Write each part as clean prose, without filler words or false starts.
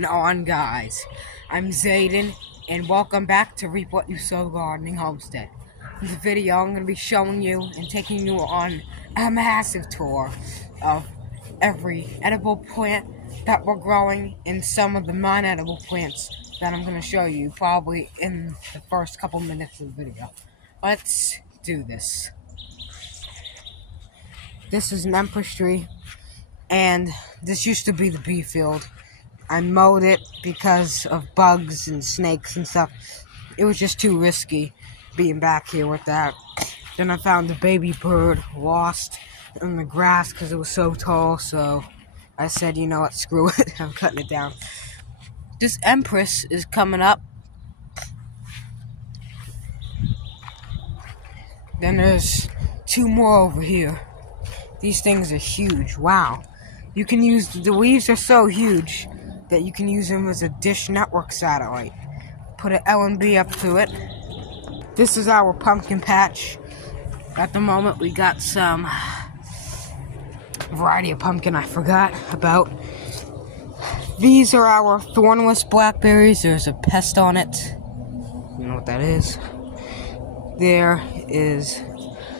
going on, guys? I'm Zayden, and welcome back to Reap What You Sow Gardening Homestead. In this video, I'm going to be showing you and taking you on a massive tour of every edible plant that we're growing and some of the non-edible plants that I'm going to show you probably in the first couple minutes of the video. Let's do this. This is an empress tree, and this used to be the bee field. I mowed it because of bugs and snakes and stuff. It was just too risky being back here with that. Then I found the baby bird lost in the grass because it was so tall, so I said, you know what, screw it, I'm cutting it down. This empress is coming up. Then there's two more over here. These things are huge, wow. You can use, the leaves are so huge that you can use them as a Dish Network satellite. Put an LNB up to it. This is our pumpkin patch. At the moment we got some variety of pumpkin I forgot about. These are our thornless blackberries. There's a pest on it. You know what that is. There is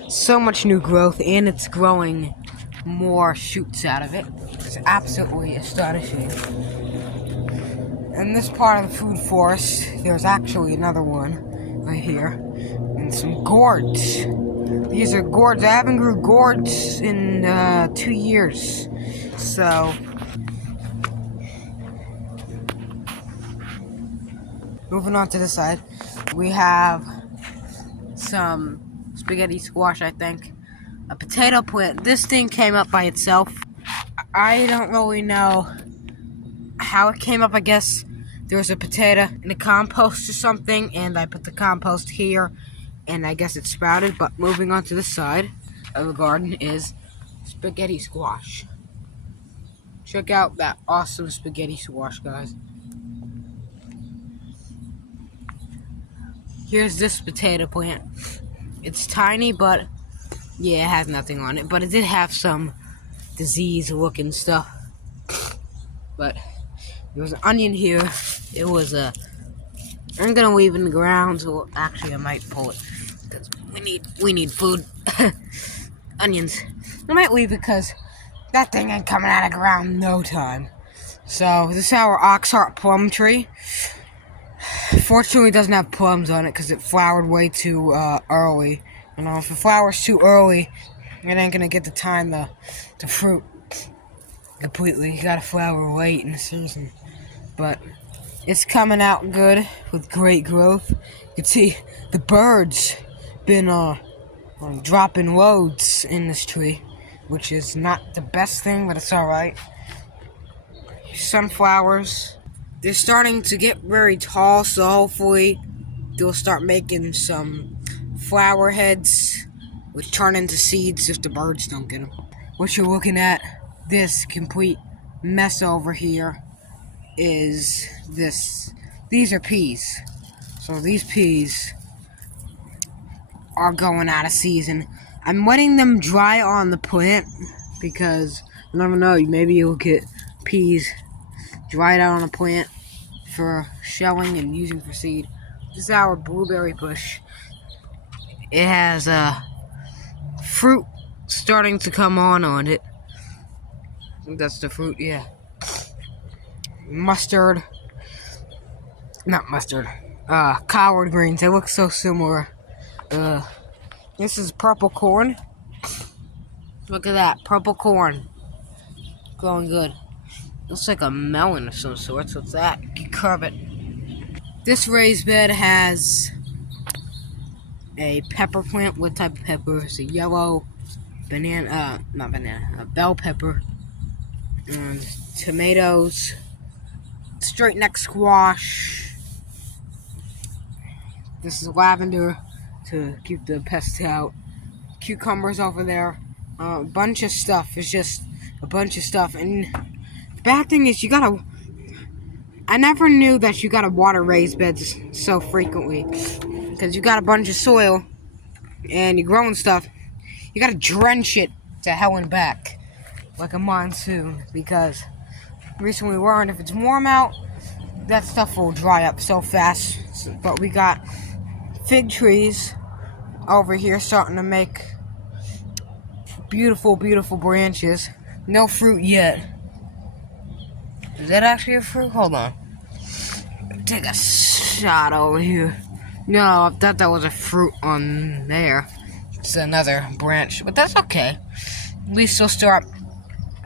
so much new growth, and it's growing more shoots out of it. It's absolutely astonishing. In this part of the food forest, there's actually another one right here, and some gourds. These are gourds. I haven't grew gourds in 2 years, so moving on to the side, we have some spaghetti squash, I think. A potato plant. This thing came up by itself. I don't really know how it came up. I guess there was a potato in a compost or something, and I put the compost here, and I guess it sprouted. But moving on to the side of the garden is spaghetti squash. Check out that awesome spaghetti squash, guys. Here's this potato plant. It's tiny, but yeah, it has nothing on it. But it did have some disease-looking stuff. But there was an onion here. It was a... I'm gonna leave it in the ground. So actually, I might pull it because we need food. Onions. I might leave it because that thing ain't coming out of the ground in no time. So this is our oxheart plum tree. Fortunately, it doesn't have plums on it because it flowered way too early. You know, if it flowers too early, it ain't gonna get the time to fruit completely. You gotta flower late in the season. But it's coming out good with great growth. You can see the birds been dropping loads in this tree, which is not the best thing, but it's alright. Sunflowers. They're starting to get very tall, so hopefully they'll start making some flower heads, which turn into seeds if the birds don't get them. What you're looking at, this complete mess over here, is this. These are peas. So these peas are going out of season. I'm letting them dry on the plant because you never know, maybe you'll get peas dried out on a plant for shelling and using for seed. This is our blueberry bush. It has fruit starting to come on it. I think that's the fruit, yeah. Mustard. Not mustard. Collard greens. They look so similar. This is purple corn. Look at that. Purple corn. Growing good. Looks like a melon of some sort. What's that? You can curve it. This raised bed has a pepper plant. What type of pepper? It's a yellow banana, not banana, a bell pepper. And tomatoes. Straight neck squash. This is lavender to keep the pests out. Cucumbers over there. A bunch of stuff. It's just a bunch of stuff. And the bad thing is I never knew that you gotta water raised beds so frequently. Because you got a bunch of soil and you're growing stuff. You gotta drench it to hell and back. Like a monsoon. Because recently we learned if it's warm out, that stuff will dry up so fast. But we got fig trees over here starting to make beautiful, beautiful branches. No fruit yet. Is that actually a fruit? Hold on. Take a shot over here. No, I thought that was a fruit on there. It's another branch, but that's okay. At least they'll start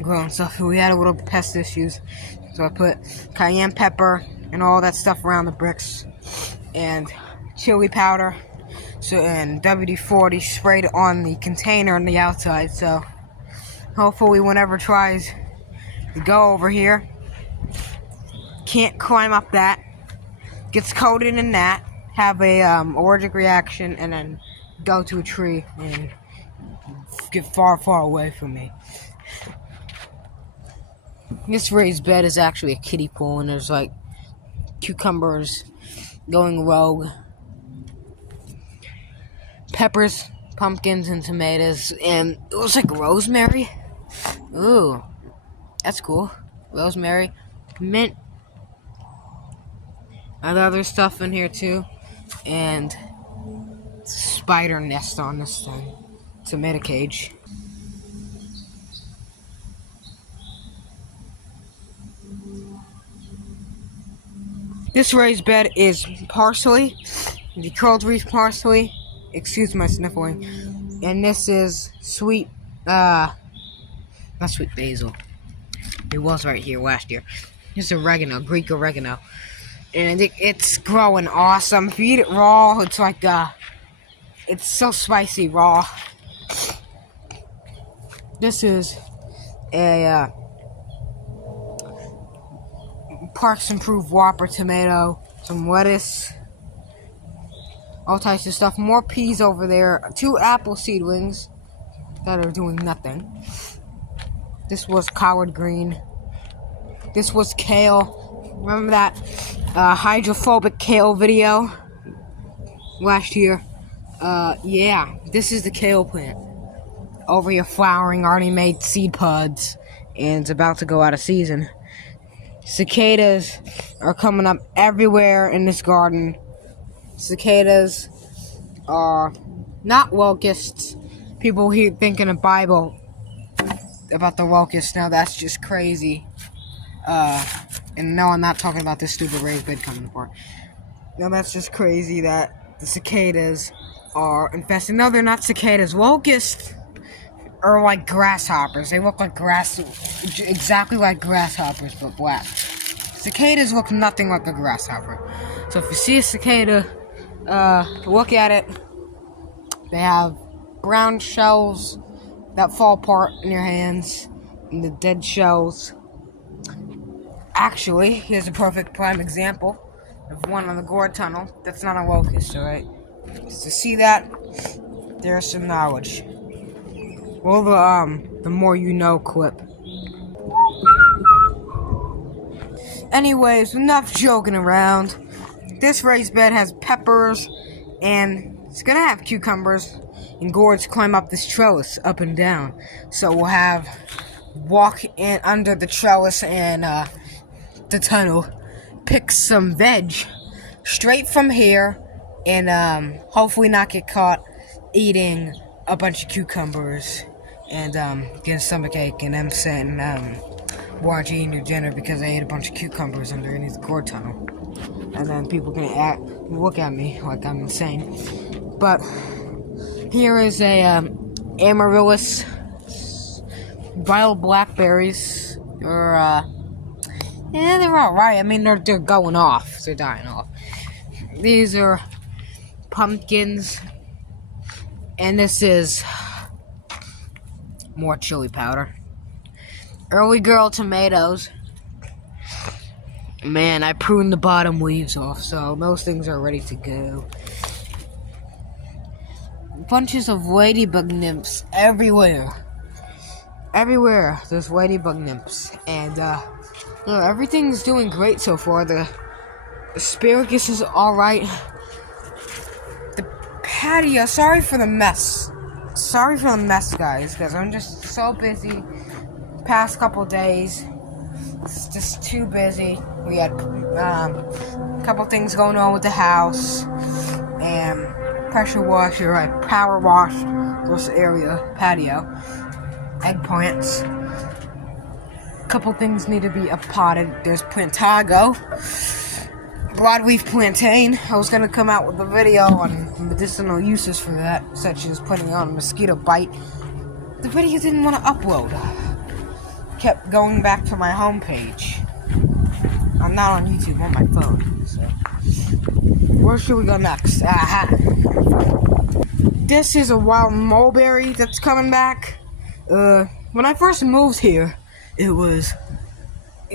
growing stuff. We had a little pest issues, so I put cayenne pepper and all that stuff around the bricks, and chili powder, and WD-40 sprayed on the container on the outside. So hopefully, whenever tries to go over here, can't climb up that, gets coated in that, have a allergic reaction, and then go to a tree and get far, far away from me. This raised bed is actually a kiddie pool, and there's like cucumbers going rogue, peppers, pumpkins, and tomatoes, and it looks like rosemary. Ooh, that's cool. Rosemary, mint, and other stuff in here too, and spider nest on this thing. Tomato cage. This raised bed is parsley, the curled reef parsley, excuse my sniffling, and this is sweet, not sweet basil. It was right here last year. This is oregano, Greek oregano, and it's growing awesome. If you eat it raw, it's like, it's so spicy raw. This is a, Parks Improved Whopper tomato, some lettuce, all types of stuff. More peas over there. 2 apple seedlings that are doing nothing. This was collard green. This was kale. Remember that hydrophobic kale video last year? Yeah, this is the kale plant. Over here flowering, already made seed pods, and it's about to go out of season. Cicadas are coming up everywhere in this garden. Cicadas are not locusts. People here think in the Bible about the locusts. Now that's just crazy. And no, I'm not talking about this stupid raised bed coming apart. No, that's just crazy that the cicadas are infested. No, they're not cicadas. Locusts are like grasshoppers. They look like exactly like grasshoppers, but black. Cicadas look nothing like a grasshopper. So if you see a cicada, look at it. They have brown shells that fall apart in your hands, and the dead shells. Actually, here's a perfect prime example of one on the gourd tunnel. That's not a locust, alright? To see that, there's some knowledge. Well, the more you know clip. Anyways, enough joking around. This raised bed has peppers, and it's gonna have cucumbers and gourds climb up this trellis, up and down. So we'll walk in under the trellis and the tunnel, pick some veg straight from here, and hopefully not get caught eating a bunch of cucumbers and get a stomachache, and them saying, why aren't you eating your dinner? Because I ate a bunch of cucumbers underneath the gourd tunnel. And then people can look at me like I'm insane. But here is a amaryllis, wild blackberries, or yeah, they're alright. I mean, they're going off. They're dying off. These are pumpkins, and this is more chili powder. Early girl tomatoes. Man, I pruned the bottom leaves off, so those things are ready to go. Bunches of ladybug nymphs everywhere. Everywhere there's ladybug nymphs, and everything's doing great so far. The asparagus is alright. The patio, sorry for the mess. Sorry for the mess, guys, because I'm just so busy past couple days. It's just too busy. We had a couple things going on with the house, and pressure washer. I power washed this area, patio, eggplants. A couple things need to be potted. There's plantago, broadleaf plantain. I was gonna come out with a video on medicinal uses for that, such as putting on a mosquito bite. The video didn't want to upload. Kept going back to my homepage. I'm not on YouTube, on my phone. So, where should we go next? This is a wild mulberry that's coming back. When I first moved here, it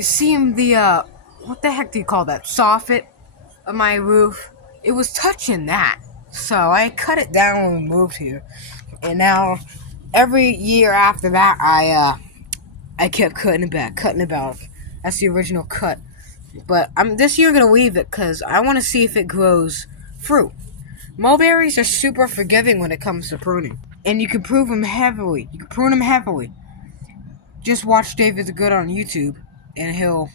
seemed the, what the heck do you call that? Soffit of my roof. It was touching that. So I cut it down when we moved here. And now, every year after that, I kept cutting it back. That's the original cut. But this year I'm going to leave it because I want to see if it grows fruit. Mulberries are super forgiving when it comes to pruning. And you can prune them heavily. Just watch David the Good on YouTube, and he'll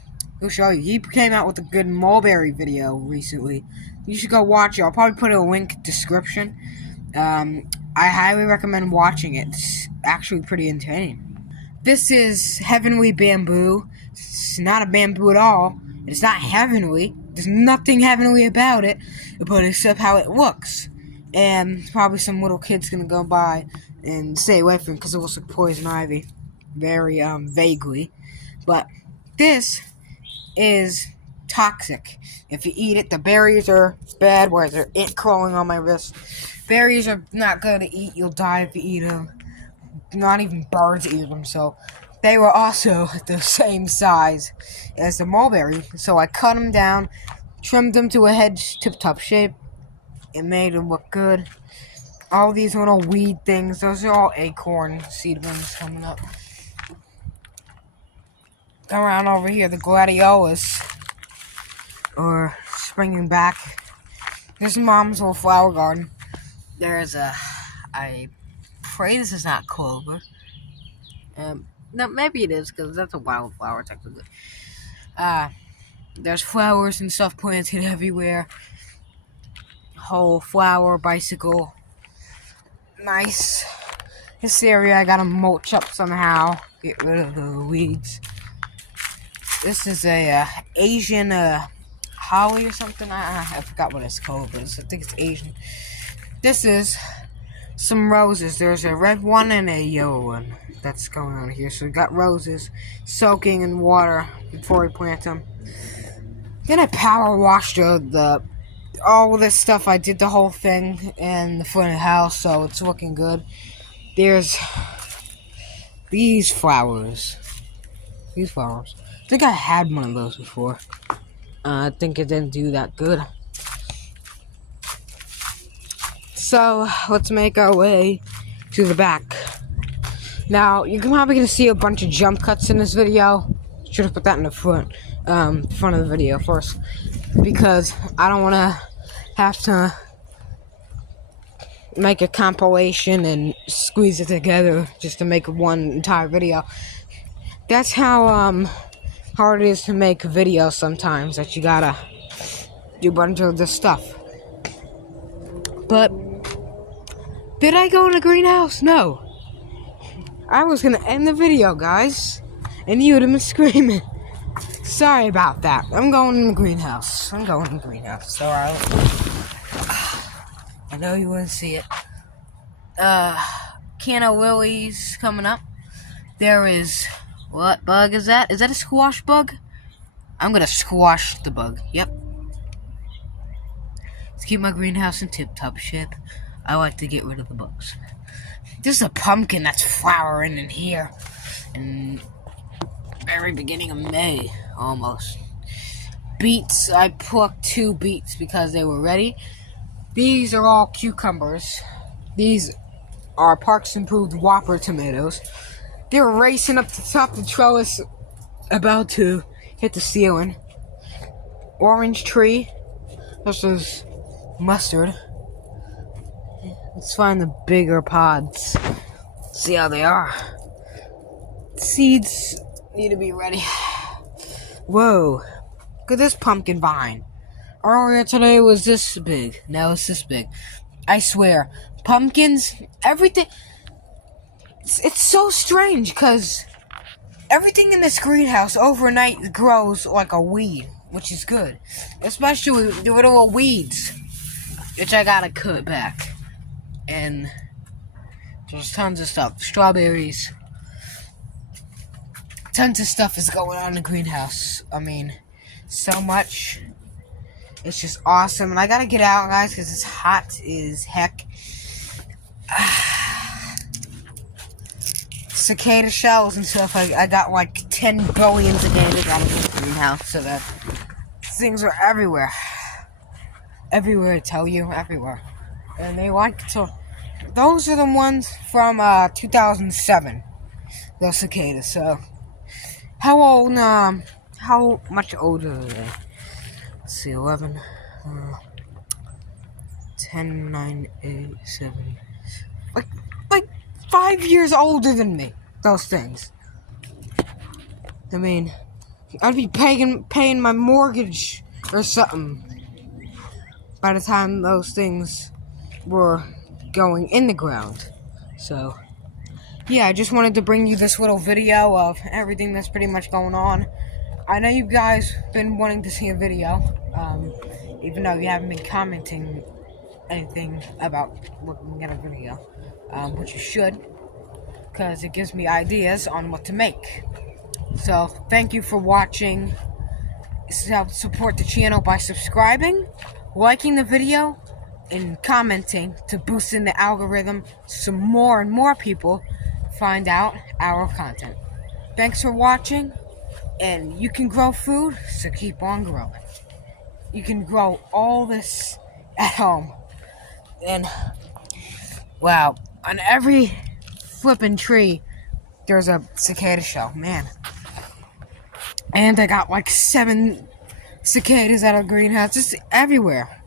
show you. He came out with a good mulberry video recently. You should go watch it. I'll probably put a link description. I highly recommend watching it. It's actually pretty entertaining. This is heavenly bamboo. It's not a bamboo at all. It's not heavenly. There's nothing heavenly about it, but except how it looks. And probably some little kid's gonna go by and stay away from it because it looks like poison ivy. Very vaguely. But this is toxic. If you eat it, the berries are bad. Whereas they're ant crawling on my wrist. Berries are not good to eat. You'll die if you eat them. Not even birds eat them. So they were also the same size as the mulberry. So I cut them down, trimmed them to a head tip-top shape. It made them look good. All these little weed things, those are all acorn seedlings coming up. Go around over here, the gladiolas are springing back. This is Mom's little flower garden. There's I pray this is not clover. No, maybe it is, because that's a wildflower, technically. There's flowers and stuff planted everywhere. Whole flower, bicycle. Nice. This area I gotta mulch up somehow. Get rid of the weeds. This is a Asian holly or something. I forgot what it's called, but I think it's Asian. This is some roses. There's a red one and a yellow one that's going on here. So we got roses soaking in water before we plant them. Then I power washed all this stuff. I did the whole thing in the front of the house, so it's looking good. There's these flowers. I think I had one of those before. I think it didn't do that good. So, let's make our way to the back. Now, you're probably going to see a bunch of jump cuts in this video. Should have put that in the front of the video first. Because I don't want to have to make a compilation and squeeze it together just to make one entire video. That's how hard it is to make videos sometimes, that you gotta do a bunch of this stuff. But did I go in the greenhouse? No. I was gonna end the video, guys, and you would have been screaming. Sorry about that. I'm going in the greenhouse. So I know you wouldn't see it. Canna lilies coming up. There is, what bug is that? Is that a squash bug? I'm gonna squash the bug. Yep. To keep my greenhouse in tip-top shape, I like to get rid of the bugs. This is a pumpkin that's flowering in here. In very beginning of May, almost. Beets, I plucked 2 beets because they were ready. These are all cucumbers. These are Parks Improved Whopper tomatoes. They're racing up the top of the trellis, about to hit the ceiling. Orange tree. This is mustard. Let's find the bigger pods. See how they are. Seeds need to be ready. Whoa. Look at this pumpkin vine. Earlier today was this big. Now it's this big. I swear. Pumpkins, everything. It's so strange because everything in this greenhouse overnight grows like a weed, which is good. Especially the little weeds, which I gotta cut back. And there's tons of stuff. Strawberries. Tons of stuff is going on in the greenhouse. I mean, so much. It's just awesome. And I gotta get out, guys, because it's hot as heck. Cicada shells and stuff. I got like 10 billion cicadas out of the greenhouse. So that things are everywhere. Everywhere, I tell you. Everywhere. And they like to... Those are the ones from 2007. Those cicadas. So... How much older are they? Let's see, 11, 10, 9, 8, 7, like 5 years older than me, those things. I mean, I'd be paying my mortgage or something by the time those things were going in the ground, so... Yeah, I just wanted to bring you this little video of everything that's pretty much going on. I know you guys been wanting to see a video, even though you haven't been commenting anything about looking at a video, which you should, because it gives me ideas on what to make. So, thank you for watching. Help support the channel by subscribing, liking the video, and commenting to boost in the algorithm so more and more people find out our content. Thanks for watching, and you can grow food, so keep on growing. You can grow all this at home. And, wow, on every flippin' tree, there's a cicada shell, man. And I got like 7 cicadas out of the greenhouse, just everywhere.